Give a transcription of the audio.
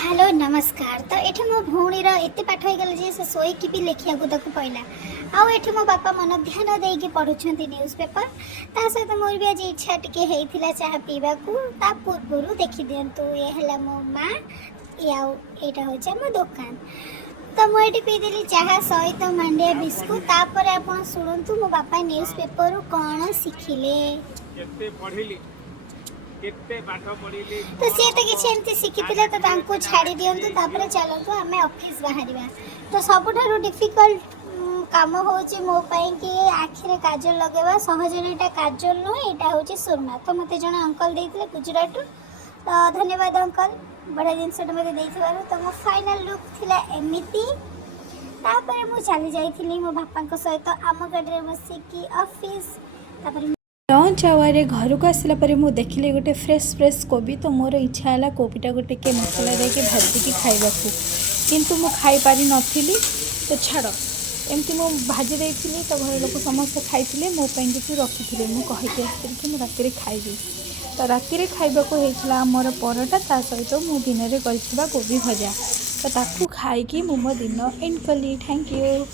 Hello नमस्कार। तो ये मो भौणीर एत पाठ हो गला जे से शोईकी भी लिखा पड़ा आउ ये मो बापा मन ध्यान देकी पढ़ुं न्यूज पेपर ता सहित मोर भी आज इच्छा टिके होता चाह पीवा ता पूर्व देखी दिंतु ये है मो माँ यहाँ हूँ मो दुकान। तो मुझे पीदेली चाह सहित मांडिया बिस्कुट तापर आप शुणु मो बापा न्यूज पेपर कौन शिखिले तो सी तो किसी एमती शिखी तो छाड़ी दिंतु तापर चलतु आम ऑफिस बाहर। तो सबुठ डिफिकल्ट काम हूँ मो कि आखिरे काजल लगेवा सहज यहाँ काजल नुहे यहाँ हूँ सुरमा। तो मत जन अंकल देते गुजरात तो धन्यवाद अंकल बड़ा जिनस मत दे। तो मो फाइनल लुक थिला एमिति तापर मु चली जाइथिली मो बापा सहित आम गाड़ी बसिकी ऑफिस। लंच आवारे घर को आसला परे मु देखिले गोटे फ्रेश कोबी। तो मोर इच्छा है कोबीटा गोटे के मसला देके भाजिकी खाइबा किंतु मु खाई पारि नथिली। तो छाड़ एमती मु भाजी देइथिली तो घर लोक समस्त खाइथिले मो पई कि रखिथिले मु कहिके कि मु राति खाइबी। तो राति खाइबा को हेइछला हमर परोटा ता सहित मु दिन रे करिथिबा कोबी भजा। तो ताकू खाइकी मु मो दिन एंड कली। Thank you.